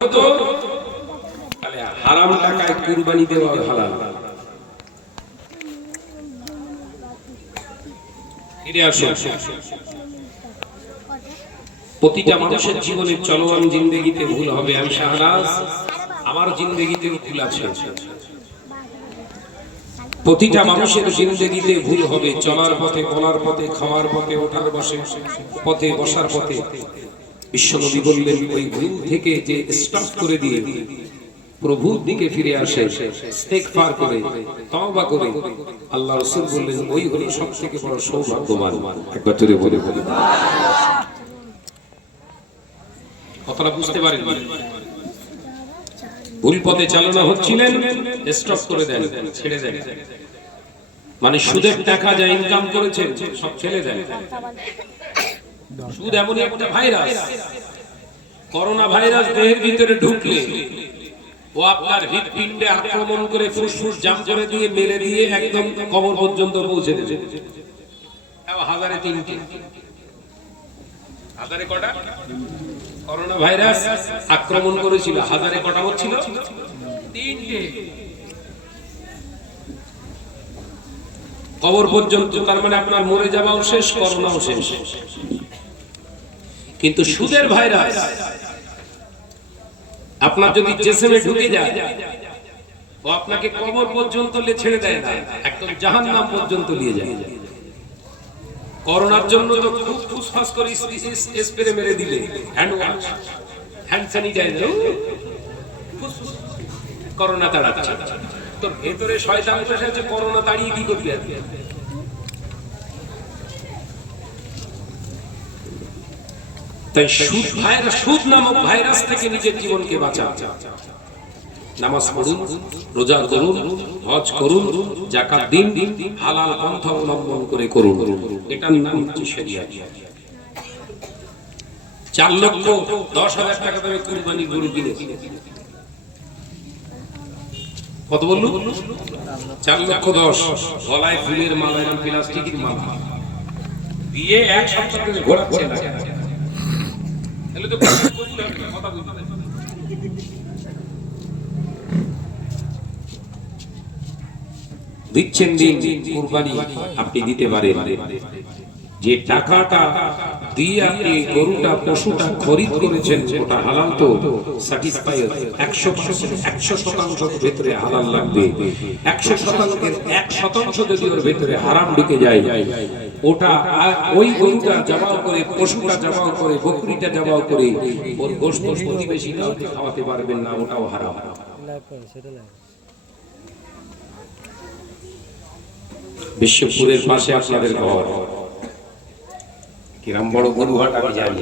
তো তাহলে হারাম টাকায় কুরবানি দেওয়া হালাল। ফিরে আসুন, প্রতিটা মানুষের জীবনে চলমান জিন্দেগিতে ভুল হবে। আমি শাহনাজ, আমার জিন্দেগিতে ভুল আছে। প্রতিটা মানুষের জিন্দেগিতে ভুল হবে, চলার পথে, বলার পথে, খাওয়ার পথে, ওঠার পথে, বসার পথে। বিশ্বনবী বললেন, ওই ভুল থেকে যে স্টপ করে দিয়ে প্রভুর দিকে ফিরে আসে, ইস্তেগফার করে, তওবা করে, আল্লাহ রাসূল বললেন ওই হলো সবথেকে বড় সৌভাগ্যবান। একবার জোরে বলে বলি, কথাটা বুঝতে পারেন? ভুল পথে চালনা হচ্ছিলেন, স্টপ করে দেন, ছেড়ে দেন। মানে সুদের টাকা যা ইনকাম করেছেন সব ছেড়ে দেন। সুদ এমনই একটা ভাইরাস, করোনা ভাইরাস দেহের ভিতরে ঢুকলে ও আপনার হৃদপিণ্ডে আক্রমণ করে ফুসফুস জাম করে দিয়ে মেরে দিয়ে একদম কবর পর্যন্ত পৌঁছে দেবে। হাজারে 3টি, হাজারে কটা করোনা ভাইরাস আক্রমণ করেছিল, হাজারে কটা হচ্ছিল? 3টে। কবর পর্যন্ত, তার মানে আপনার মরে যাওয়াও শেষ, করোনাও শেষ। কিন্তু সুদের ভাইরাস আপনার যদি জিসিমে ঢুকে যায়, ও আপনাকে কবর পর্যন্ত ছেড়ে দেয় না, একদম জাহান্নাম পর্যন্ত নিয়ে যায়। করোনার জন্য তো খুব ফুসফাস করে স্প্রে মেরে দিলে, hand wash, hand sanitizer, corona তাড়াচ্ছে। তো ভেতরে শয়তান বসে আছে, করোনা তাড়িয়ে কি করবে? তাই সুদ নামক ভাইরাস থেকে নিজের জীবনকে বাঁচান। নামাজ পড়ুন, রোজা করুন, হজ করুন, যাকাত দিন, হালাল পন্থা অবলম্বন করে করুন। এটার নাম হচ্ছে শরিয়াত। 4,10,000 টাকা দামে কুরবানি গরু কিনে, কত বলল? 4,10,000। গলায় ফুলের মালা, এরকম প্লাস্টিকের মালা, বিয়ে 1 সপ্তাহ ধরে ঘোরাচ্ছে না। তাহলে তো কথা বলতে হবে। দিচ্ছেন দিন কুরবানি আপনি দিতে পারেন, যে টাকাটা দিয়ে আপনি গরুটা, পশুটা খরিদ করেছেন ওটা হালাল তো স্যাটিসফাই 100% ভেতরে হালাল লাগবে। 100%-এর 1% যদি ওর ভেতরে হারাম ঢুকে যায়, ওটা ওই গরুটা জবাই করে, পশুটা জবাই করে, বকরিটা জবাই করে ওর গোশত প্রতিবেশী কাউকে খাওয়াতে পারবেন না, ওটাও হারাম। বিশ্বপুরের পাশে আপনাদের ঘর, কিরম বড় গরু হাট আমি জানি।